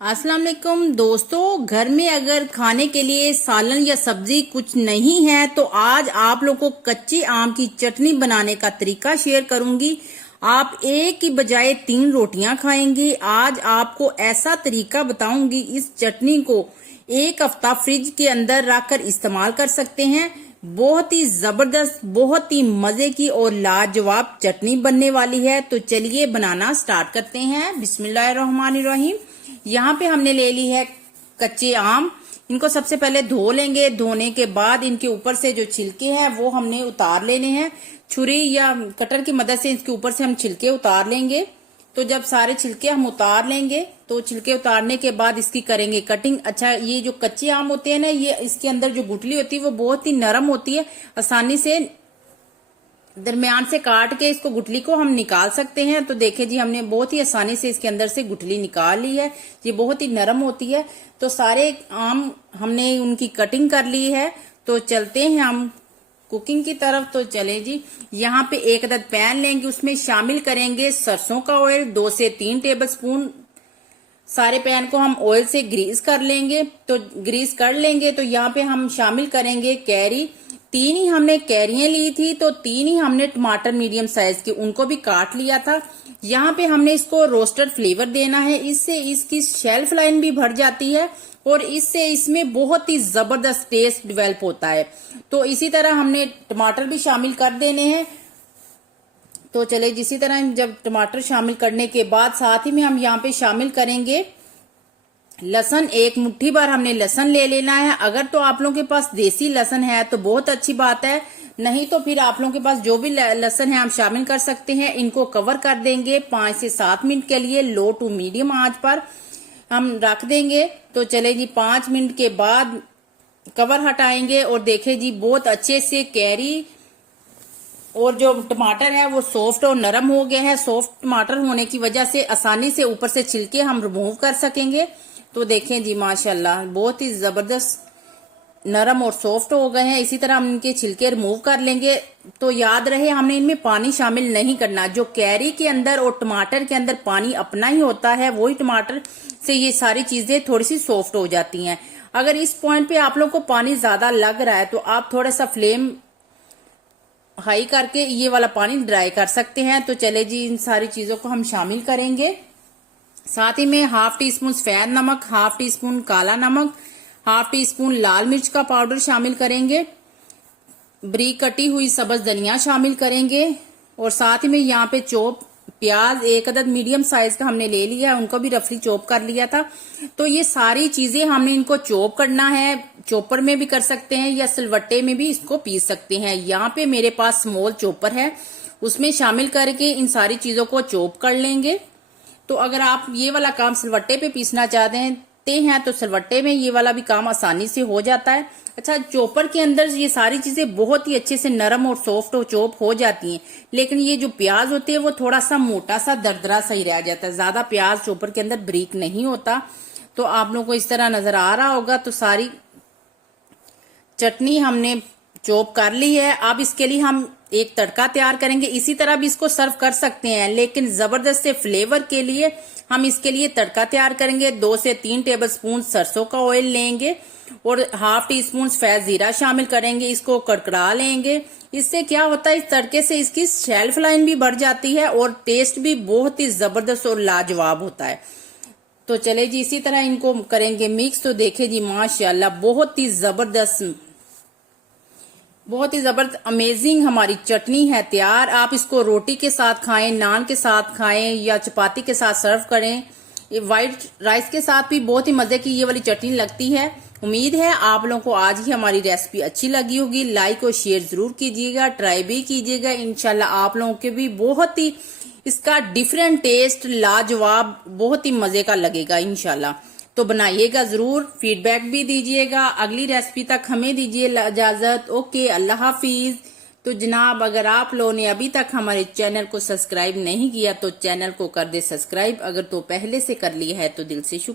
अस्सलाम वालेकुम दोस्तों, घर में अगर खाने के लिए सालन या सब्जी कुछ नहीं है तो आज आप लोगों को कच्चे आम की चटनी बनाने का तरीका शेयर करूंगी। आप एक की बजाय 3 रोटियां खाएंगे। आज आपको ऐसा तरीका बताऊंगी, इस चटनी को 1 हफ्ता फ्रिज के अंदर रखकर इस्तेमाल कर सकते हैं। बहुत ही जबरदस्त, बहुत ही मजे की और लाजवाब चटनी बनने वाली है। तो चलिए बनाना स्टार्ट करते हैं। बिस्मिल्लाहिर्रहमानिर्रहीम। यहाँ पे हमने ले ली है कच्चे आम। इनको सबसे पहले धो लेंगे। धोने के बाद इनके ऊपर से जो छिलके हैं वो हमने उतार लेने हैं। छुरी या कटर की मदद से इसके ऊपर से हम छिलके उतार लेंगे। तो जब सारे छिलके हम उतार लेंगे तो छिलके उतारने के बाद इसकी करेंगे कटिंग। अच्छा, ये जो कच्चे आम होते हैं ना, ये इसके अंदर जो गुठली होती है वो बहुत ही नरम होती है। आसानी से दरमियान से काट के इसको गुठली को हम निकाल सकते हैं। तो देखें जी, हमने बहुत ही आसानी से इसके अंदर से गुठली निकाल ली है। ये बहुत ही नरम होती है। तो सारे आम हमने उनकी कटिंग कर ली है। तो चलते हैं हम कुकिंग की तरफ। तो चले जी, यहाँ पे 1 अदद पैन लेंगे, उसमें शामिल करेंगे सरसों का ऑयल 2 से 3 टेबलस्पून। सारे पैन को हम ऑयल से ग्रीस कर लेंगे। तो ग्रीस कर लेंगे तो यहाँ पे हम शामिल करेंगे कैरी। 3 ही हमने कैरियां ली थी, तो 3 ही हमने टमाटर मीडियम साइज के उनको भी काट लिया था। यहाँ पे हमने इसको रोस्टेड फ्लेवर देना है। इससे इसकी शेल्फ लाइन भी बढ़ जाती है और इससे इसमें बहुत ही जबरदस्त टेस्ट डेवलप होता है। तो इसी तरह हमने टमाटर भी शामिल कर देने हैं। तो चले, जिसी तरह जब टमाटर शामिल करने के बाद साथ ही में हम यहाँ पे शामिल करेंगे लहसुन। 1 मुट्ठी भर हमने लहसुन ले लेना है। अगर तो आप लोगों के पास देसी लहसुन है तो बहुत अच्छी बात है, नहीं तो फिर आप लोगों के पास जो भी लहसुन है हम शामिल कर सकते हैं। इनको कवर कर देंगे 5 से 7 मिनट के लिए, लो टू मीडियम आंच पर हम रख देंगे। तो चले जी, 5 मिनट के बाद कवर हटाएंगे और देखें जी, बहुत अच्छे से कैरी और जो टमाटर है वो सॉफ्ट और नरम हो गया है। सॉफ्ट टमाटर होने की वजह से आसानी से ऊपर से छिलके हम रिमूव कर सकेंगे। तो देखें जी, माशाल्लाह बहुत ही जबरदस्त नरम और सॉफ्ट हो गए हैं। इसी तरह हम इनके छिलके रिमूव कर लेंगे। तो याद रहे, हमने इनमें पानी शामिल नहीं करना। जो कैरी के अंदर और टमाटर के अंदर पानी अपना ही होता है, वही टमाटर से ये सारी चीजें थोड़ी सी सॉफ्ट हो जाती हैं। अगर इस पॉइंट पे आप लोग को पानी ज्यादा लग रहा है तो आप थोड़ा सा फ्लेम हाई करके ये वाला पानी ड्राई कर सकते हैं। तो चले जी, इन सारी चीजों को हम शामिल करेंगे। साथ ही में 1/2 टीस्पून सफेद नमक, 1/2 टीस्पून काला नमक, 1/2 टीस्पून लाल मिर्च का पाउडर शामिल करेंगे। बारीक कटी हुई सब्ज धनिया शामिल करेंगे। और साथ ही में यहाँ पे चॉप प्याज 1 अदद मीडियम साइज का हमने ले लिया है, उनको भी रफली चॉप कर लिया था। तो ये सारी चीजें हमने इनको चॉप करना है। चॉपर में भी कर सकते हैं या सिलवट्टे में भी इसको पीस सकते हैं। यहाँ पे मेरे पास स्मॉल चॉपर है, उसमें शामिल करके इन सारी चीजों को चॉप कर लेंगे। तो अगर आप ये वाला काम सिलवट्टे पे पीसना चाहते हैं तो सिलवट्टे में ये वाला भी काम आसानी से हो जाता है। अच्छा, चॉपर के अंदर ये सारी चीजें बहुत ही अच्छे से नरम और सॉफ्ट और चॉप हो जाती हैं, लेकिन ये जो प्याज होते हैं वो थोड़ा सा मोटा सा दरदरा सा ही रह जाता है। ज्यादा प्याज चॉपर के अंदर बारीक नहीं होता। तो आप लोगों को इस तरह नजर आ रहा होगा। तो सारी चटनी हमने चॉप कर ली है। अब इसके लिए हम एक तड़का तैयार करेंगे। इसी तरह भी इसको सर्व कर सकते हैं, लेकिन जबरदस्त से फ्लेवर के लिए हम इसके लिए तड़का तैयार करेंगे। 2 से 3 टेबलस्पून सरसों का ऑयल लेंगे और 1/2 टीस्पून सफेद जीरा शामिल करेंगे। इसको कड़कड़ा लेंगे। इससे क्या होता है, इस तड़के से इसकी शेल्फ लाइन भी बढ़ जाती है और टेस्ट भी बहुत ही जबरदस्त और लाजवाब होता है। तो चले जी, इसी तरह इनको करेंगे मिक्स। तो देखे जी, माशाल्लाह बहुत ही जबरदस्त अमेजिंग हमारी चटनी है तैयार। आप इसको रोटी के साथ खाएं, नान के साथ खाएं या चपाती के साथ सर्व करें। ये व्हाइट राइस के साथ भी बहुत ही मजे की ये वाली चटनी लगती है। उम्मीद है आप लोगों को आज ही हमारी रेसिपी अच्छी लगी होगी। लाइक और शेयर जरूर कीजिएगा, ट्राई भी कीजिएगा। इंशाल्लाह आप लोगों के भी बहुत ही इसका डिफरेंट टेस्ट लाजवाब, बहुत ही मजे का लगेगा इंशाल्लाह। तो बनाइएगा जरूर, फीडबैक भी दीजिएगा। अगली रेसिपी तक हमें दीजिए इजाजत। ओके, अल्लाह हाफिज। तो जनाब, अगर आप लोगों ने अभी तक हमारे चैनल को सब्सक्राइब नहीं किया तो चैनल को कर दे सब्सक्राइब। अगर तो पहले से कर लिया है तो दिल से शुक्रिया।